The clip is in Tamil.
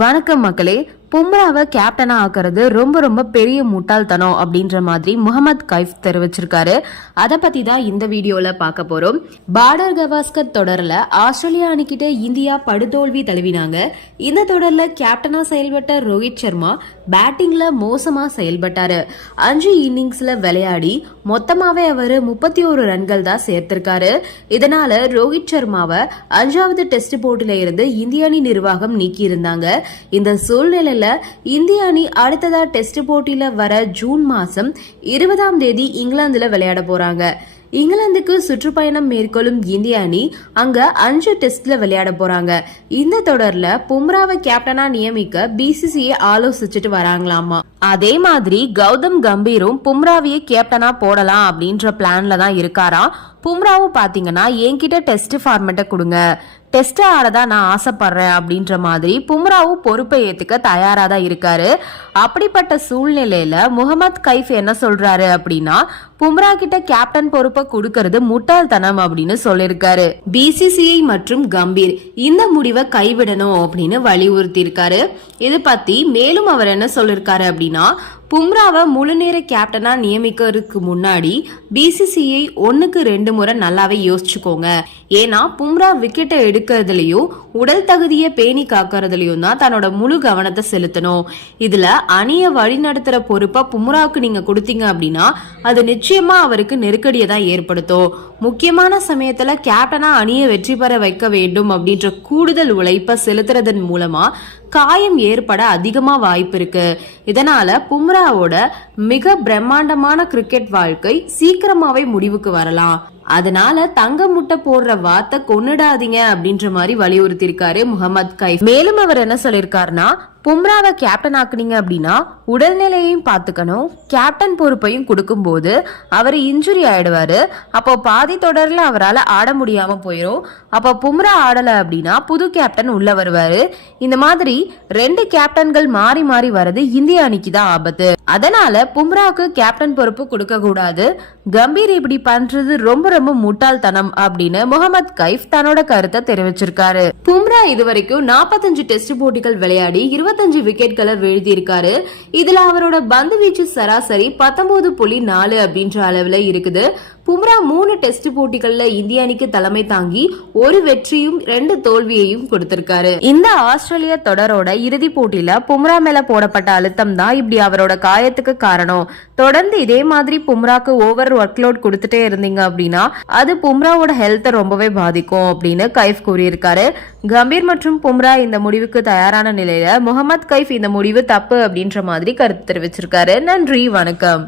வணக்கம் மக்களே. பும்ராவை கேப்டனா ஆக்குறது ரொம்ப ரொம்ப பெரிய முட்டாள்தனம் அப்படின்ற மாதிரி முகமது கைஃப் தெரிவிச்சிருக்காரு. அதை பத்தி தான் இந்த வீடியோல பார்க்க போறோம். பார்டர் கவாஸ்கர் தொடர்ல ஆஸ்திரேலியா அணிக்கிட்ட இந்தியா படுதோல்வி தழுவினாங்க. இந்த தொடர்ல கேப்டனா செயல்பட்ட ரோஹித் சர்மா பேட்டிங்ல மோசமா செயல்பட்டாரு. 5 இன்னிங்ஸ்ல விளையாடி மொத்தமாவே அவரு 31 ரன்கள் தான் சேர்த்திருக்காரு. இதனால ரோஹித் சர்மாவை 5வது டெஸ்ட் போட்டியில இருந்து இந்திய அணி நிர்வாகம் நீக்கி இருந்தாங்க. இந்த சூழ்நிலையில இந்திய அணி அடுத்ததா டெஸ்ட் போட்டியில வர ஜூன் மாசம் 20ஆம் தேதி இங்கிலாந்துல விளையாட போறாங்க. இங்கிலாந்துக்கு சுற்றுப்பயணம் மேற்கொள்ளும் இந்திய அணி அங்க 5 டெஸ்ட்ல விளையாட போறாங்க. இந்த தொடர்ல பும்ராவை கேப்டனா நியமிக்க பிசிசிஐ ஆலோசிச்சுட்டு வராங்களாமா. அதே மாதிரி கௌதம் கம்பீரும் பும்ராவையே கேப்டனா போடலாம் அப்படின்ற பிளான்ல தான் இருக்காராம். பும்ராவும் பாத்தீங்கன்னா என்கிட்ட டெஸ்ட் ஃபார்மேட்டை கொடுங்க, டெஸ்ட் ஆடதான் நான் ஆசைப்படுறேன் அப்படின்ற மாதிரி பும்ராவும் பொறுப்பை ஏத்துக்க தயாரா தான் இருக்காரு. அப்படிப்பட்ட சூழ்நிலையில முகமது கைஃப் என்ன சொல்றாரு அப்படின்னா, பும்ரா கிட்ட கேப்டன் பொறுப்பை கொடுக்கறது முட்டாள்தனம் அப்படின்னு சொல்லிருக்காரு. பிசிசிஐ மற்றும் கம்பீர் இந்த முடிவை கைவிடணும் அப்படின்னு வலியுறுத்தி இருக்காரு. இது பத்தி மேலும் அவர் என்ன சொல்லிருக்காரு அப்படின்னா, பும்ராவை முழுநேர கேப்டனா நியமிக்கிறதுக்கு முன்னாடி பிசிசிஐ 1க்கு 2 முறை நல்லாவே யோசிச்சுக்கோங்க. ஏன்னா பும்ரா விக்கெட்டை எடுக்கிறதுலயும் உடல் தகுதியை பேணி காக்கிறதுலயும் தான் தன்னோட முழு கவனத்தை செலுத்தணும். இதுல அணியை வழிநடத்துற பொறுப்பை பும்ராவுக்கு நீங்க கொடுத்தீங்க அப்படின்னா அது நிச்சயமா அவருக்கு நெருக்கடியை தான் ஏற்படுத்தும். முக்கியமான சமயத்துல கேப்டனா அணியை வெற்றி பெற வைக்க வேண்டும் அப்படின்ற கூடுதல் உழைப்பை செலுத்துறதன் மூலமா காயம் ஏற்பட அதிகமா வாய்ப்பு இருக்கு. இதனால பும்ராவோட மிக பிரம்மாண்டமான கிரிக்கெட் வாழ்க்கை சீக்கிரமாவே முடிவுக்கு வரலாம். அதனால தங்க முட்டை போடுற வார்த்தை கொன்னுடாதீங்க அப்படின்ற மாதிரி வலியுறுத்தி இருக்காரு முகமது கைஃப். மேலும் அவர் என்ன சொல்லிருக்காருன்னா, பும்ராவை கேப்டன் ஆக்குனீங்க அப்படின்னா உடல்நிலையையும் பாத்துக்கணும், கேப்டன் பொறுப்பையும் கொடுக்கும் போது அவர் இன்ஜுரி ஆயிடுவாரு. அப்போ பாதி தொடர்ல அவரால் ஆட முடியாம போயிடும். அப்போ பும்ரா ஆடல அப்படின்னா புது கேப்டன் உள்ள வருவாரு. இந்த மாதிரி 2 கேப்டன்கள் மாறி மாறி வர்றது இந்திய அணிக்கு தான் ஆபத்து. அதனால பும்ராவுக்கு கேப்டன் பொறுப்பு கொடுக்க கூடாது. கம்பீர் இப்படி பண்றது ரொம்ப ரொம்ப முட்டாள்தனம் அப்படின்னு முகமது கைஃப் தன்னோட கருத்தை தெரிவிச்சிருக்காரு. பும்ரா இதுவரைக்கும் 45 டெஸ்ட் போட்டிகள் விளையாடி 25 விக்கெட்களை வீழ்த்தி இருக்காரு. இதுல அவரோட பந்து வீச்சு சராசரி 19.4 அப்படின்ற அளவுல இருக்குது. பும்ரா 3 டெஸ்ட் போட்டிகள்ல இந்திய அணிக்கு தலைமை தாங்கி 1 வெற்றியும் 2 தோல்வியையும் கொடுத்திருக்காரு. இந்த ஆஸ்திரேலிய தொடரோட இறுதி போட்டியில பும்ரா மேல போடப்பட்ட அழுத்தம் தான் இப்படி அவரோட காயத்துக்கு காரணம். தொடர்ந்து இதே மாதிரி பும்ராக்கு ஓவர் ஒர்க்லோட் கொடுத்துட்டே இருந்தீங்க அப்படின்னா அது பும்ராவோட ஹெல்த்தை ரொம்பவே பாதிக்கும் அப்படின்னு கைஃப் கூறியிருக்காரு. கம்பீர் மற்றும் பும்ரா இந்த முடிவுக்கு தயாரான நிலையில முகமது கைஃப் இந்த முடிவு தப்பு அப்படின்ற மாதிரி கருத்து தெரிவிச்சிருக்காரு. நன்றி, வணக்கம்.